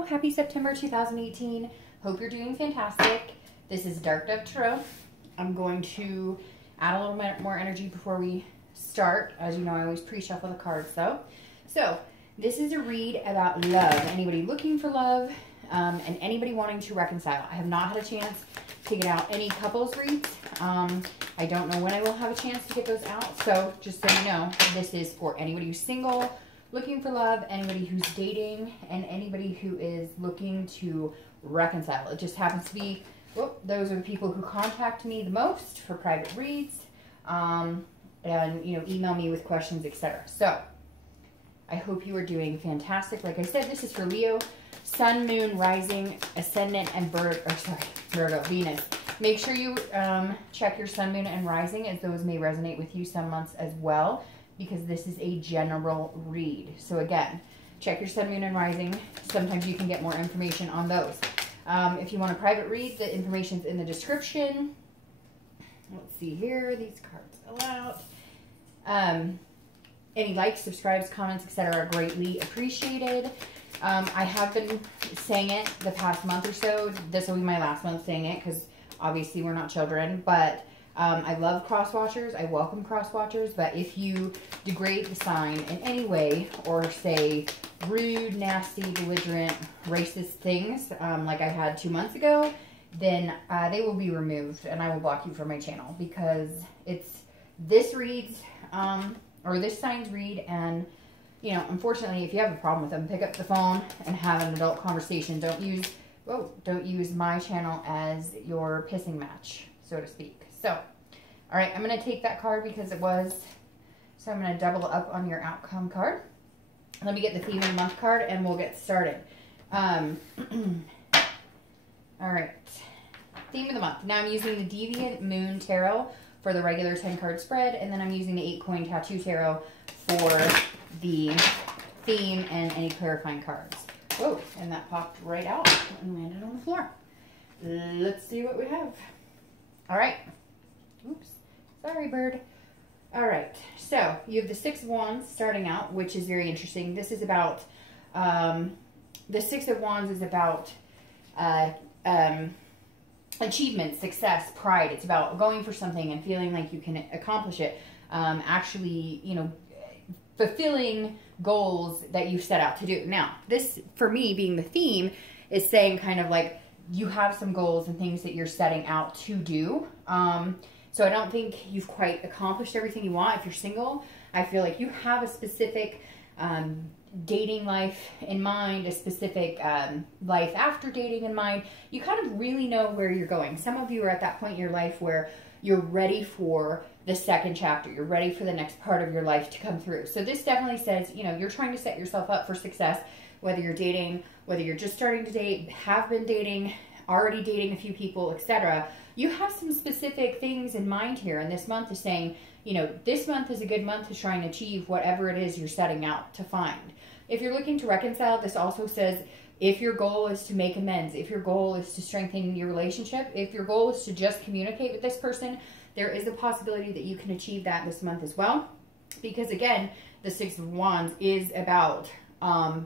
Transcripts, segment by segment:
Happy September 2018. Hope you're doing fantastic. This is Dark Dove Tarot. I'm going to add a little bit more energy before we start. As you know, I always pre-shuffle the cards though. So this is a read about love. Anybody looking for love and anybody wanting to reconcile. I have not had a chance to get out any couples reads. I don't know when I will have a chance to get those out. So just so you know, this is for anybody who's single, looking for love, anybody who's dating, and anybody who is looking to reconcile. It just happens to be, well, those are the people who contact me the most for private reads, and email me with questions, etc. So I hope you are doing fantastic. Like I said, this is for Leo, Sun, Moon, Rising, Ascendant, and Virgo, Venus. Make sure you check your Sun, Moon, and Rising, as those may resonate with you some months as well, because this is a general read. So again, check your Sun, Moon, and Rising. Sometimes you can get more information on those. If you want a private read, the information's in the description. Let's see here. These cards fell out. Any likes, subscribes, comments, etc. are greatly appreciated. I have been saying it the past month or so. This will be my last month saying it because obviously we're not children, but I love cross-watchers. I welcome cross-watchers, but if you degrade the sign in any way or say rude, nasty, belligerent, racist things like I had 2 months ago, then they will be removed and I will block you from my channel, because it's this reads or this sign's read, and unfortunately, if you have a problem with them, pick up the phone and have an adult conversation. Don't use my channel as your pissing match, so to speak. So, all right, I'm going to take that card because it was, so I'm going to double up on your outcome card. Let me get the theme of the month card and we'll get started. All right, theme of the month. Now I'm using the Deviant Moon Tarot for the regular 10-card spread, and then I'm using the 8-coin tattoo tarot for the theme and any clarifying cards. Whoa, and that popped right out and landed on the floor. Let's see what we have. All right. Oops. Sorry, bird. All right. So you have the Six of Wands starting out, which is very interesting. This is about, the Six of Wands is about achievement, success, pride. It's about going for something and feeling like you can accomplish it. Actually, fulfilling goals that you set out to do. Now, this, for me, being the theme, is saying kind of like you have some goals and things that you're setting out to do. So I don't think you've quite accomplished everything you want. If you're single, I feel like you have a specific dating life in mind, a specific life after dating in mind. You kind of really know where you're going. Some of you are at that point in your life where you're ready for the second chapter. You're ready for the next part of your life to come through. So this definitely says, you're trying to set yourself up for success, whether you're dating, whether you're just starting to date, have been dating, already dating a few people, etc. You have some specific things in mind here, and this month is saying, this month is a good month to try and achieve whatever it is you're setting out to find. If you're looking to reconcile, this also says if your goal is to make amends, if your goal is to strengthen your relationship, if your goal is to just communicate with this person, there is a possibility that you can achieve that this month as well. Because again, the Six of Wands is about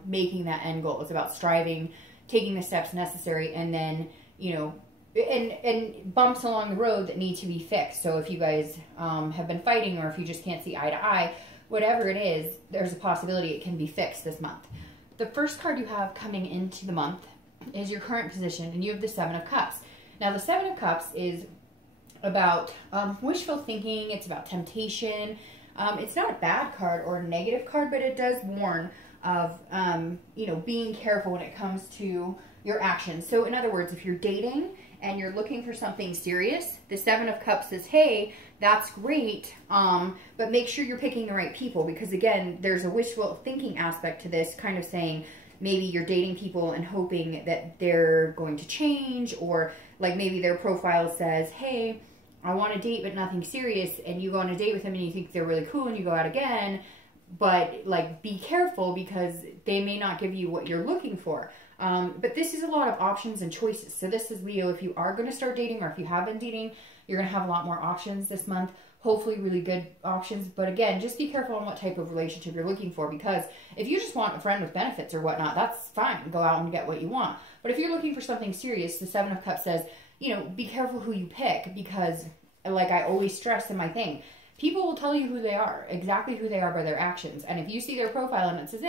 making that end goal. It's about striving, taking the steps necessary, and then, and bumps along the road that need to be fixed. So if you guys have been fighting, or if you just can't see eye to eye, whatever it is, there's a possibility it can be fixed this month. The first card you have coming into the month is your current position, and you have the Seven of Cups. Now, the Seven of Cups is about wishful thinking. It's about temptation. It's not a bad card or a negative card, but it does warn of, being careful when it comes to your actions. So in other words, if you're dating and you're looking for something serious, the Seven of Cups says, hey, that's great, but make sure you're picking the right people, because again, there's a wishful thinking aspect to this, kind of saying maybe you're dating people and hoping that they're going to change, or like maybe their profile says, hey, I want to date but nothing serious, and you go on a date with them and you think they're really cool and you go out again, but like be careful because they may not give you what you're looking for. But this is a lot of options and choices. So this is Leo, if you are going to start dating, or if you have been dating, you're going to have a lot more options this month. Hopefully really good options. But again, just be careful on what type of relationship you're looking for, because if you just want a friend with benefits or whatnot, that's fine. Go out and get what you want. But if you're looking for something serious, the Seven of Cups says, you know, be careful who you pick, because like I always stress in my thing, people will tell you who they are, exactly who they are by their actions. And if you see their profile and it says,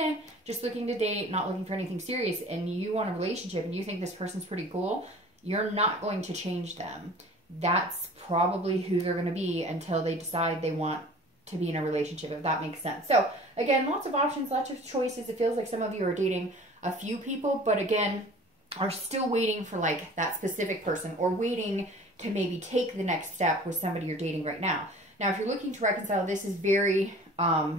just looking to date, not looking for anything serious, and you want a relationship and you think this person's pretty cool, you're not going to change them. That's probably who they're going to be until they decide they want to be in a relationship, if that makes sense. So again, lots of options, lots of choices. It feels like some of you are dating a few people, but again, are still waiting for like that specific person, or waiting to maybe take the next step with somebody you're dating right now. Now, if you're looking to reconcile, this is very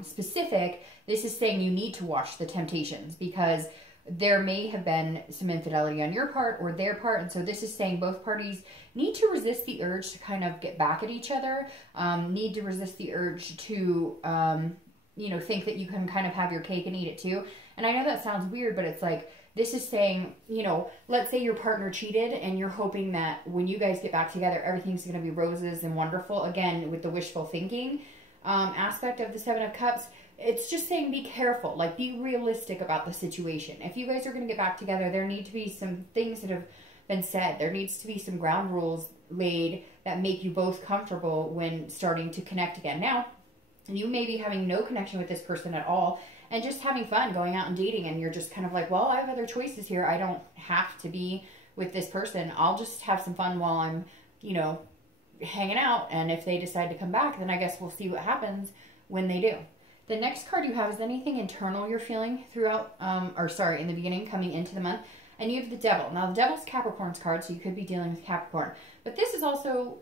specific. This is saying you need to watch the temptations, because there may have been some infidelity on your part or their part. And so this is saying both parties need to resist the urge to kind of get back at each other, need to resist the urge to, you know, think that you can kind of have your cake and eat it too. And I know that sounds weird, but it's like, this is saying, you know, let's say your partner cheated and you're hoping that when you guys get back together, everything's going to be roses and wonderful. Again, with the wishful thinking aspect of the Seven of Cups, it's just saying be careful, like be realistic about the situation. If you guys are going to get back together, there need to be some things that have been said. There needs to be some ground rules laid that make you both comfortable when starting to connect again. Now, you may be having no connection with this person at all, and just having fun, going out and dating, and you're just kind of like, well, I have other choices here. I don't have to be with this person. I'll just have some fun while I'm, you know, hanging out. And if they decide to come back, then I guess we'll see what happens when they do. The next card you have is anything internal you're feeling throughout, in the beginning, coming into the month. And you have the Devil. Now, the Devil's Capricorn's card, so you could be dealing with Capricorn. But this is also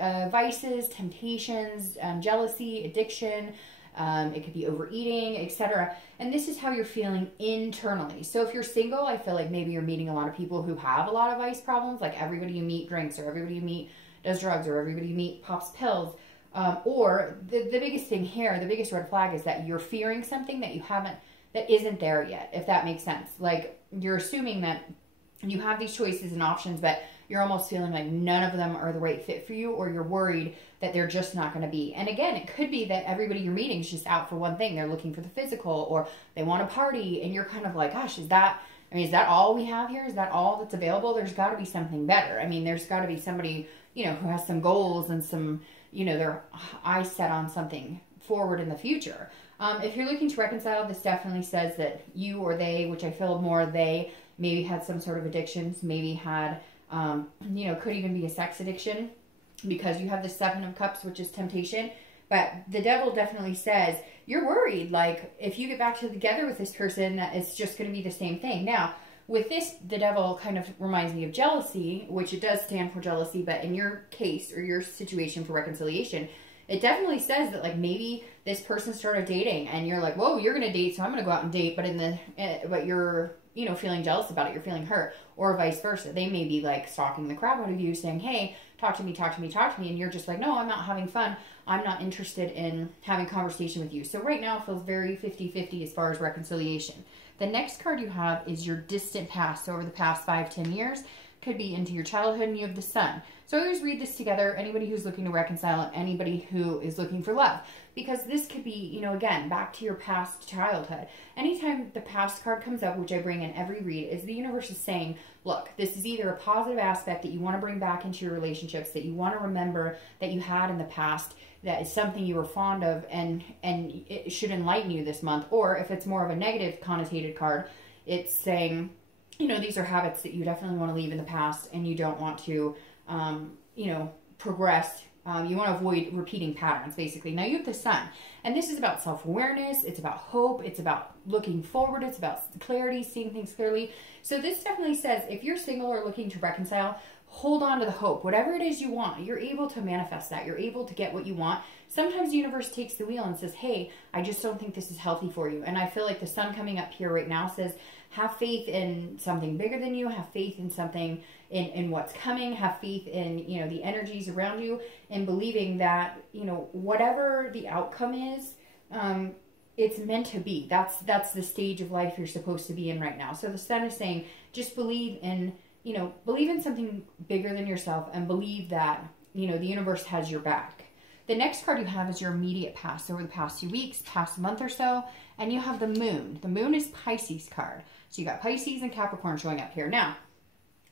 vices, temptations, jealousy, addiction. It could be overeating, etc. And this is how you're feeling internally. So if you're single, I feel like maybe you're meeting a lot of people who have a lot of vice problems. Like everybody you meet drinks, or everybody you meet does drugs, or everybody you meet pops pills. Or the biggest thing here, the biggest red flag is that you're fearing something that you haven't, that isn't there yet, if that makes sense. Like you're assuming that you have these choices and options, but you're almost feeling like none of them are the right fit for you, or you're worried that they're just not going to be. And again, it could be that everybody you're meeting is just out for one thing. They're looking for the physical, or they want to party, and you're kind of like, gosh, is that all we have here? Is that all that's available? There's got to be something better. I mean, there's got to be somebody, you know, who has some goals and some, you know, their eyes set on something forward in the future. If you're looking to reconcile, this definitely says that you or they, which I feel more they, maybe had some sort of addictions, maybe had, you know, could even be a sex addiction, because you have the Seven of Cups, which is temptation. But the Devil definitely says you're worried, like if you get back together with this person, that it's just going to be the same thing. Now, with this, the Devil kind of reminds me of jealousy, which it does stand for jealousy, but in your case or your situation for reconciliation, it definitely says that like maybe this person started dating and you're like, whoa, you're going to date, so I'm going to go out and date, but you're, you know, feeling jealous about it, you're feeling hurt, or vice versa. They may be like stalking the crap out of you, saying, hey, talk to me, talk to me, talk to me, and you're just like, no, I'm not having fun. I'm not interested in having conversation with you. So right now it feels very 50-50 as far as reconciliation. The next card you have is your distant past. So over the past 5-10 years, could be into your childhood, and you have the Sun. So I always read this together, anybody who's looking to reconcile and anybody who is looking for love. Because this could be, you know, again, back to your past childhood. Anytime the past card comes up, which I bring in every read, is the universe is saying, look, this is either a positive aspect that you want to bring back into your relationships, that you want to remember that you had in the past, that is something you were fond of, and it should enlighten you this month. Or if it's more of a negative connotated card, it's saying, you know, these are habits that you definitely want to leave in the past, and you don't want to, you know, progress. You want to avoid repeating patterns, basically. Now you have the Sun, and this is about self-awareness. It's about hope. It's about looking forward. It's about clarity, seeing things clearly. So this definitely says if you're single or looking to reconcile, hold on to the hope. Whatever it is you want, you're able to manifest that. You're able to get what you want. Sometimes the universe takes the wheel and says, hey, I just don't think this is healthy for you. And I feel like the Sun coming up here right now says, have faith in something bigger than you. Have faith in something, in what's coming. Have faith in, you know, the energies around you, and believing that, you know, whatever the outcome is, it's meant to be. That's the stage of life you're supposed to be in right now. So the Sun is saying, just believe in, you know, believe in something bigger than yourself, and believe that, you know, the universe has your back. The next card you have is your immediate past, over the past few weeks, past month or so, and you have the moon. The moon is Pisces card. So you got Pisces and Capricorn showing up here. Now,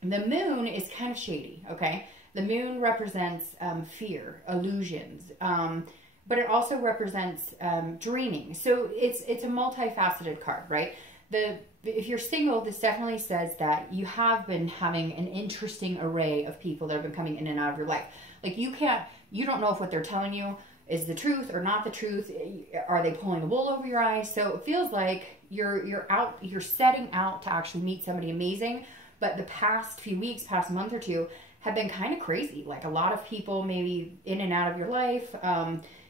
the moon is kind of shady, okay? The moon represents fear, illusions, but it also represents dreaming. So it's a multifaceted card, right? If you're single, this definitely says that you have been having an interesting array of people that have been coming in and out of your life. Like you don't know if what they're telling you is the truth or not the truth. Are they pulling the wool over your eyes? So it feels like you're setting out to actually meet somebody amazing, but the past few weeks, past month or two, have been kind of crazy. Like a lot of people maybe in and out of your life,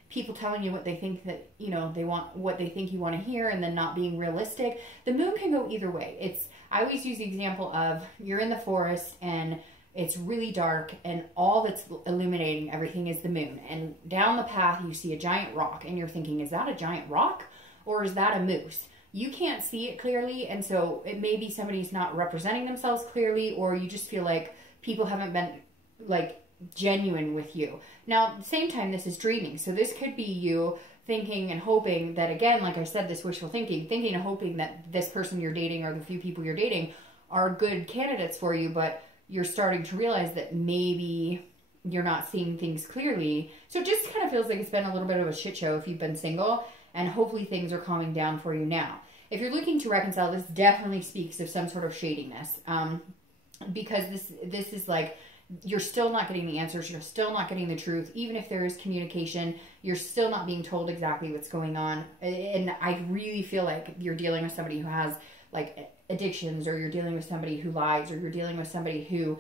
people telling you what they think that, you know, they want, what they think you want to hear, and then not being realistic. The moon can go either way. I always use the example of you're in the forest and it's really dark and all that's illuminating everything is the moon. And down the path you see a giant rock and you're thinking, is that a giant rock or is that a moose? You can't see it clearly, and so it may be somebody's not representing themselves clearly, or you just feel like people haven't been like genuine with you. Now, at the same time, this is dreaming. So this could be you thinking and hoping that, again, like I said, this wishful thinking and hoping that this person you're dating or the few people you're dating are good candidates for you, but you're starting to realize that maybe you're not seeing things clearly. So it just kind of feels like it's been a little bit of a shit show if you've been single, and hopefully things are calming down for you now. If you're looking to reconcile, this definitely speaks of some sort of shadiness, because this is like, you're still not getting the answers, you're still not getting the truth. Even if there is communication, you're still not being told exactly what's going on. And I really feel like you're dealing with somebody who has like addictions, or you're dealing with somebody who lies, or you're dealing with somebody who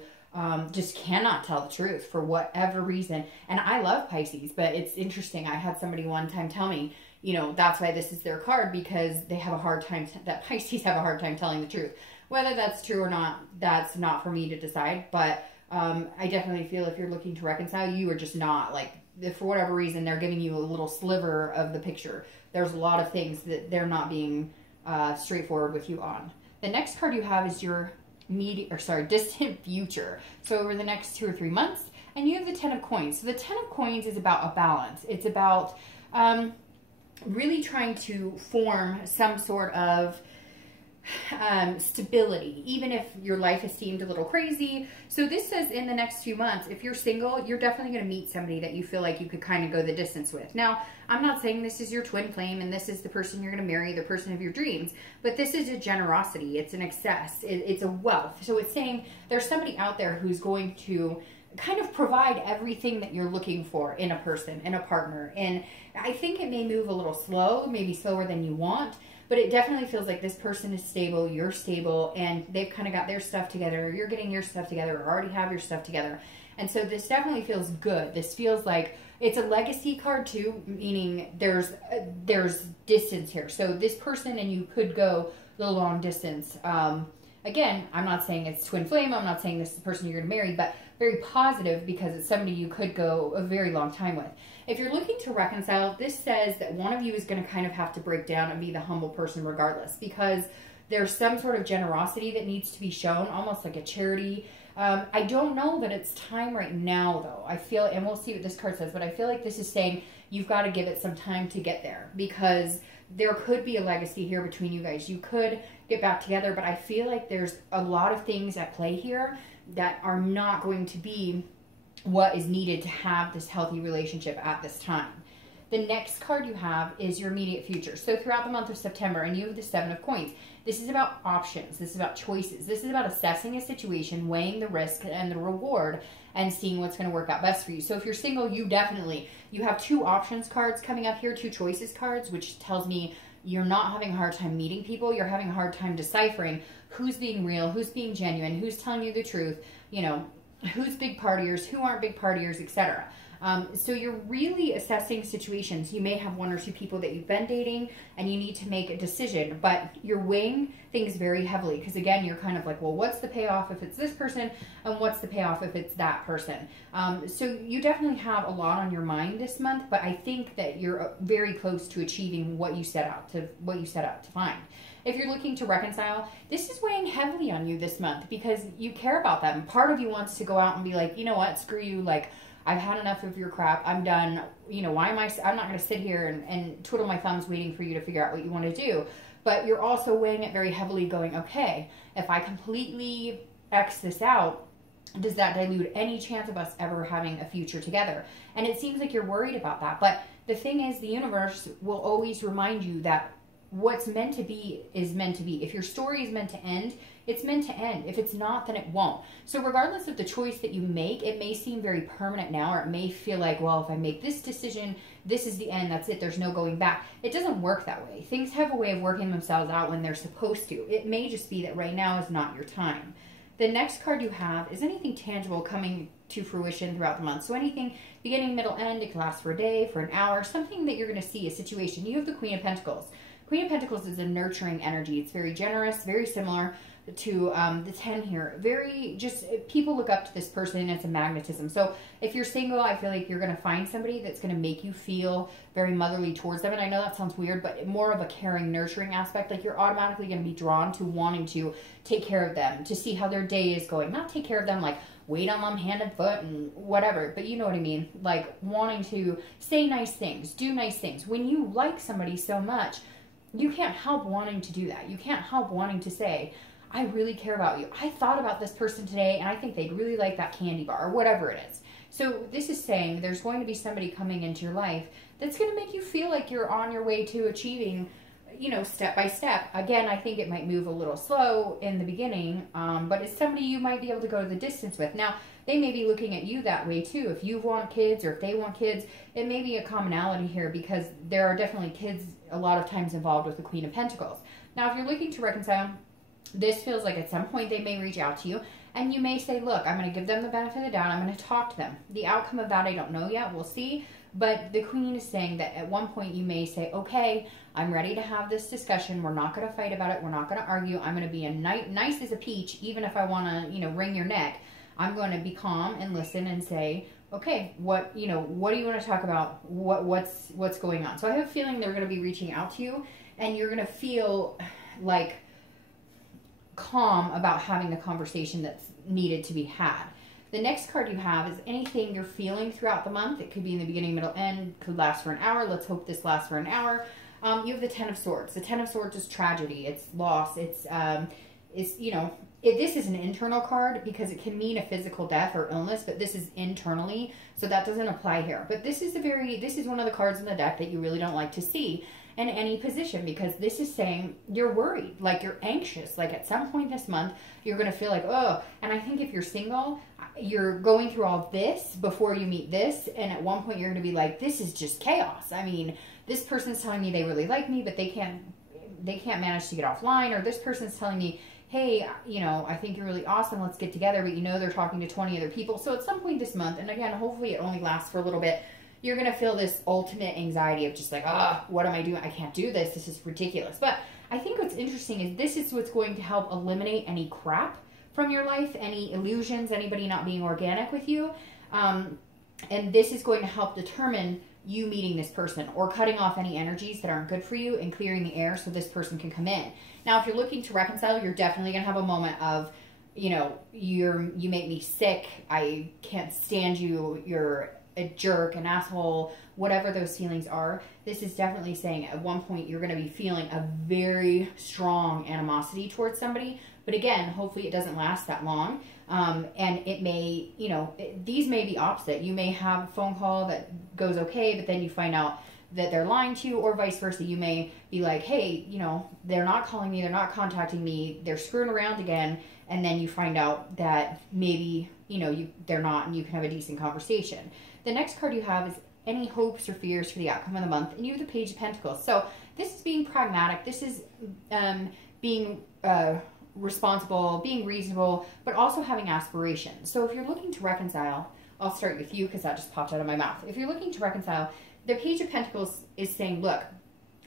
just cannot tell the truth for whatever reason. And I love Pisces, but it's interesting. I had somebody one time tell me, you know, that's why this is their card, because they have a hard time, that Pisces have a hard time telling the truth. Whether that's true or not, that's not for me to decide. But I definitely feel if you're looking to reconcile, you are just not, like, if for whatever reason they're giving you a little sliver of the picture. There's a lot of things that they're not being straightforward with you on. The next card you have is your distant future. So over the next 2 or 3 months, and you have the 10 of coins. So the 10 of coins is about a balance. It's about really trying to form some sort of stability, even if your life has seemed a little crazy. So this says in the next few months, if you're single, you're definitely going to meet somebody that you feel like you could kind of go the distance with. Now, I'm not saying this is your twin flame and this is the person you're going to marry, the person of your dreams, but this is a generosity. It's an excess. It's a wealth. So it's saying there's somebody out there who's going to kind of provide everything that you're looking for in a person, in a partner. And I think it may move a little slow, maybe slower than you want, but it definitely feels like this person is stable, you're stable, and they've kind of got their stuff together, or you're getting your stuff together, or already have your stuff together. And so this definitely feels good. This feels like it's a legacy card too, meaning there's distance here. So this person and you could go the long distance. Again, I'm not saying it's twin flame. I'm not saying this is the person you're going to marry, but very positive because it's somebody you could go a very long time with. If you're looking to reconcile, this says that one of you is going to kind of have to break down and be the humble person regardless, because there's some sort of generosity that needs to be shown, almost like a charity. I don't know that it's time right now, though. I feel, and we'll see what this card says, but I feel like this is saying you've got to give it some time to get there, because there could be a legacy here between you guys. You could get back together, but I feel like there's a lot of things at play here that are not going to be what is needed to have this healthy relationship at this time. The next card you have is your immediate future. So throughout the month of September, and you have the 7 of coins. This is about options. This is about choices. This is about assessing a situation, weighing the risk and the reward, and seeing what's going to work out best for you. So if you're single, you have 2 options cards coming up here, 2 choices cards, which tells me you're not having a hard time meeting people. You're having a hard time deciphering who's being real, who's being genuine, who's telling you the truth, you know, who's big partiers, who aren't big partiers, etc. So you're really assessing situations. You may have 1 or 2 people that you've been dating and you need to make a decision, but you're weighing things very heavily because, again, you're kind of like, well, what's the payoff if it's this person and what's the payoff if it's that person? So you definitely have a lot on your mind this month, but I think that you're very close to achieving what you set out to find. if you're looking to reconcile, this is weighing heavily on you this month because you care about them. Part of you wants to go out and be like, you know what, screw you, like, I've had enough of your crap. I'm done. You know, I'm not going to sit here and twiddle my thumbs waiting for you to figure out what you want to do. But you're also weighing it very heavily going, okay, if I completely X this out, does that dilute any chance of us ever having a future together? And it seems like you're worried about that. But the thing is, the universe will always remind you that what's meant to be is meant to be. If your story is meant to end, it's meant to end. If it's not, then it won't. So regardless of the choice that you make, it may seem very permanent now, or it may feel like, well, if I make this decision, this is the end, that's it, there's no going back. It doesn't work that way. Things have a way of working themselves out when they're supposed to. It may just be that right now is not your time. The next card you have is anything tangible coming to fruition throughout the month. So anything beginning, middle, end, it can last for a day, for an hour, something that you're going to see, a situation. You have the Queen of Pentacles. Queen of Pentacles is a nurturing energy. It's very generous, very similar to the 10 here. Very, just, people look up to this person. It's a magnetism. So if you're single, I feel like you're going to find somebody that's going to make you feel very motherly towards them. And I know that sounds weird, but more of a caring, nurturing aspect. Like, you're automatically going to be drawn to wanting to take care of them, to see how their day is going. Not take care of them like wait on them hand and foot and whatever, but you know what I mean. Like, wanting to say nice things, do nice things. When you like somebody so much, you can't help wanting to do that. You can't help wanting to say, I really care about you. I thought about this person today, and I think they'd really like that candy bar, or whatever it is. So this is saying there's going to be somebody coming into your life that's going to make you feel like you're on your way to achieving, you know, step by step. Again, I think it might move a little slow in the beginning, but it's somebody you might be able to go the distance with. Now, they may be looking at you that way too. If you want kids or if they want kids, it may be a commonality here because there are definitely kids a lot of times involved with the Queen of Pentacles. Now, if you're looking to reconcile, this feels like at some point they may reach out to you and you may say, look, I'm going to give them the benefit of the doubt. I'm going to talk to them. The outcome of that, I don't know yet. We'll see. But the Queen is saying that at one point you may say, okay, I'm ready to have this discussion. We're not going to fight about it. We're not going to argue. I'm going to be nice as a peach, even if I want to, you know, wring your neck. I'm going to be calm and listen and say, okay, what do you want to talk about? What's going on? So I have a feeling they're going to be reaching out to you and you're going to feel like calm about having the conversation that's needed to be had. The next card you have is anything you're feeling throughout the month. It could be in the beginning, middle, end, could last for an hour. Let's hope this lasts for an hour. You have the Ten of Swords. The Ten of Swords is tragedy. It's loss. It's you know, this is an internal card because it can mean a physical death or illness, but this is internally, so that doesn't apply here. But this is one of the cards in the deck that you really don't like to see in any position because this is saying you're worried, like you're anxious, like at some point this month you're going to feel like, oh, and I think if you're single, you're going through all this before you meet this, and at one point you're going to be like, this is just chaos. I mean, this person's telling me they really like me, but they can't manage to get offline, or this person's telling me, hey, you know, I think you're really awesome, let's get together, but you know they're talking to 20 other people. So at some point this month, and again, hopefully it only lasts for a little bit, you're going to feel this ultimate anxiety of just like, what am I doing? I can't do this. This is ridiculous. But I think what's interesting is this is what's going to help eliminate any crap from your life, any illusions, anybody not being organic with you. And this is going to help determine you meeting this person or cutting off any energies that aren't good for you and clearing the air so this person can come in. Now, if you're looking to reconcile, you're definitely going to have a moment of, you know, you make me sick. I can't stand you. You're a jerk, an asshole, whatever those feelings are. This is definitely saying at one point you're going to be feeling a very strong animosity towards somebody. But again, hopefully it doesn't last that long. And it may, you know, these may be opposite. You may have a phone call that goes okay, but then you find out that they're lying to you, or vice versa. You may be like, hey, you know, they're not calling me, they're not contacting me, they're screwing around again. And then you find out that maybe, you know, they're not, and you can have a decent conversation. The next card you have is any hopes or fears for the outcome of the month, and you have the Page of Pentacles. So this is being pragmatic. This is being responsible, being reasonable, but also having aspirations. So if you're looking to reconcile, I'll start with you because that just popped out of my mouth. If you're looking to reconcile, the Page of Pentacles is saying, look,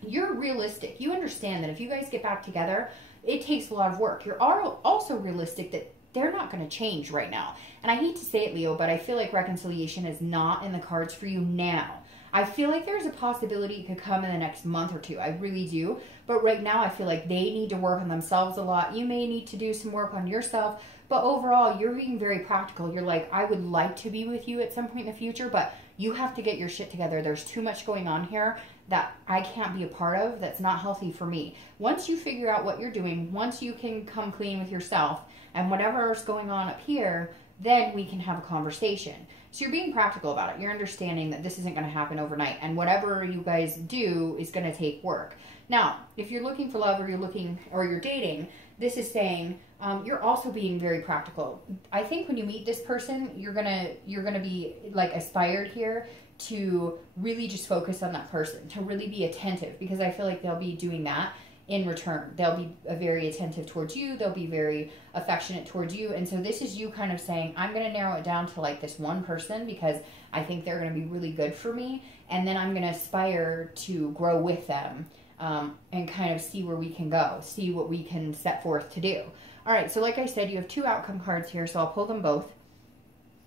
you're realistic. You understand that if you guys get back together, it takes a lot of work. You're also realistic that they're not going to change right now. And I hate to say it, Leo, but I feel like reconciliation is not in the cards for you now. I feel like there's a possibility it could come in the next month or two. I really do. But right now I feel like they need to work on themselves a lot. You may need to do some work on yourself. But overall, you're being very practical. You're like, I would like to be with you at some point in the future, but you have to get your shit together. There's too much going on here that I can't be a part of. That's not healthy for me. Once you figure out what you're doing, once you can come clean with yourself and whatever is going on up here, then we can have a conversation. So you're being practical about it. You're understanding that this isn't going to happen overnight, and whatever you guys do is going to take work. Now, if you're looking for love, or you're dating, this is saying you're also being very practical. I think when you meet this person, you're gonna be like inspired here to really just focus on that person, to really be attentive, because I feel like they'll be doing that in return. They'll be very attentive towards you. They'll be very affectionate towards you. And so this is you kind of saying, I'm going to narrow it down to like this one person because I think they're going to be really good for me. And then I'm going to aspire to grow with them and kind of see where we can go, see what we can set forth to do. All right, so like I said, you have two outcome cards here, so I'll pull them both.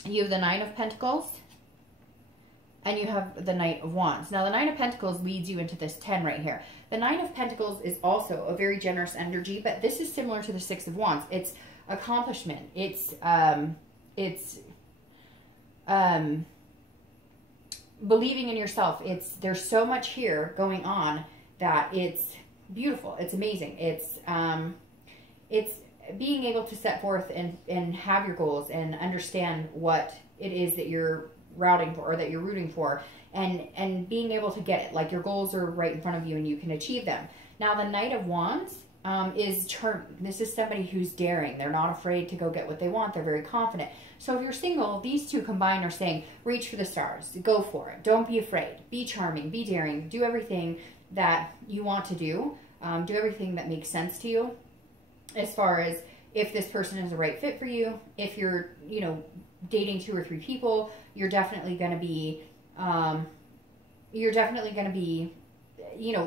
You have the Nine of Pentacles, and you have the Knight of Wands. Now, the Nine of Pentacles leads you into this 10 right here. The Nine of Pentacles is also a very generous energy, but this is similar to the Six of Wands. It's accomplishment. It's believing in yourself. There's so much here going on that it's beautiful. It's amazing. It's being able to set forth and have your goals and understand what it is that you're routing for or that you're rooting for, and being able to get it. Like, your goals are right in front of you and you can achieve them. Now, the Knight of Wands is charming. This is somebody who's daring. They're not afraid to go get what they want. They're very confident. So if you're single, these two combined are saying, reach for the stars. Go for it. Don't be afraid. Be charming. Be daring. Do everything that you want to do. Do everything that makes sense to you, as far as if this person is the right fit for you. If you're, dating 2 or 3 people, you're definitely going to be,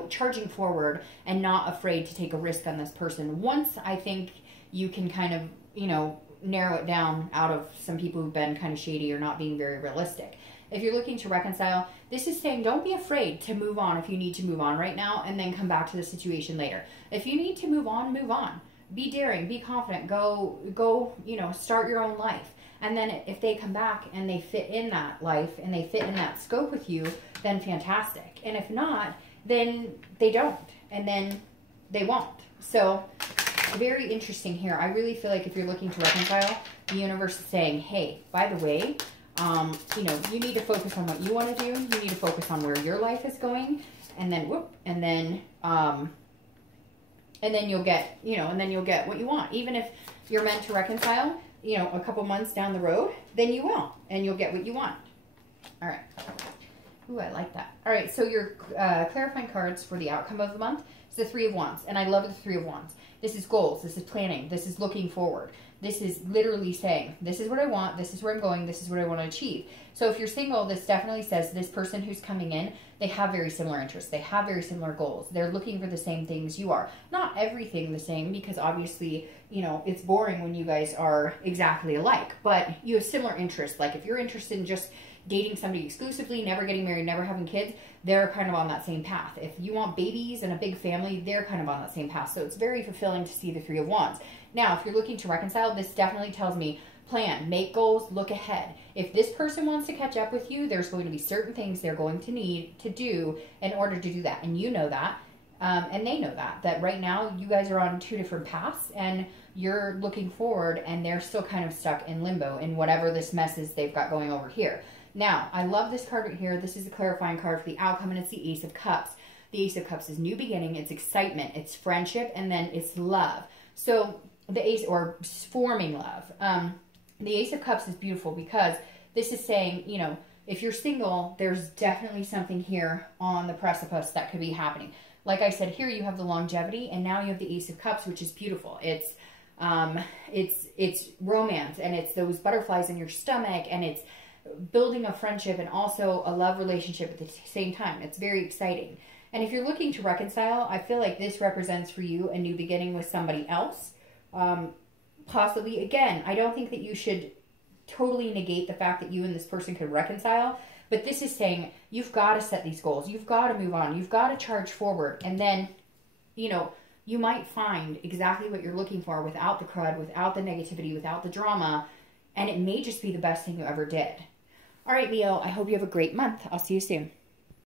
charging forward and not afraid to take a risk on this person. Once I think you can kind of, narrow it down out of some people who've been kind of shady or not being very realistic. If you're looking to reconcile, this is saying don't be afraid to move on if you need to move on right now and then come back to the situation later. If you need to move on, move on. Be daring, be confident, go, start your own life. And then if they come back and they fit in that life and they fit in that scope with you, then fantastic. And if not, then they don't, and then they won't. So very interesting here. I really feel like if you're looking to reconcile, the universe is saying, hey, by the way, you need to focus on what you want to do. You need to focus on where your life is going, and then you'll get, you'll get what you want. Even if you're meant to reconcile, a couple months down the road, then you will, and you'll get what you want. All right. Ooh, I like that. All right, so your clarifying cards for the outcome of the month is the Three of Wands, and I love the Three of Wands. This is goals. This is planning. This is looking forward. This is literally saying, this is what I want. This is where I'm going. This is what I want to achieve. So if you're single, this definitely says this person who's coming in, they have very similar interests. They have very similar goals. They're looking for the same things you are. Not everything the same, because obviously, it's boring when you guys are exactly alike, but you have similar interests. Like if you're interested in just dating somebody exclusively, never getting married, never having kids, they're kind of on that same path. If you want babies and a big family, they're kind of on that same path. So it's very fulfilling to see the Three of Wands. Now, if you're looking to reconcile, this definitely tells me plan, make goals, look ahead. If this person wants to catch up with you, there's going to be certain things they're going to need to do in order to do that. And you know that, and they know that right now you guys are on 2 different paths, and you're looking forward, and they're still kind of stuck in limbo in whatever this mess is they've got going over here. Now, I love this card right here. This is a clarifying card for the outcome, and it's the Ace of Cups. The Ace of Cups is new beginning, it's excitement, it's friendship, and then it's love. So the Ace, or forming love. The Ace of Cups is beautiful because this is saying, if you're single, there's definitely something here on the precipice that could be happening. Like I said, here you have the longevity, and now you have the Ace of Cups, which is beautiful. It's romance, and it's those butterflies in your stomach, and it's building a friendship and also a love relationship at the same time. It's very exciting. And if you're looking to reconcile, I feel like this represents for you a new beginning with somebody else. Possibly, again, I don't think that you should totally negate the fact that you and this person could reconcile, But this is saying you've got to set these goals. You've got to move on. You've got to charge forward. And then, you know, you might find exactly what you're looking for without the crud, without the negativity, without the drama. And it may just be the best thing you ever did. All right, Leo, I hope you have a great month. I'll see you soon.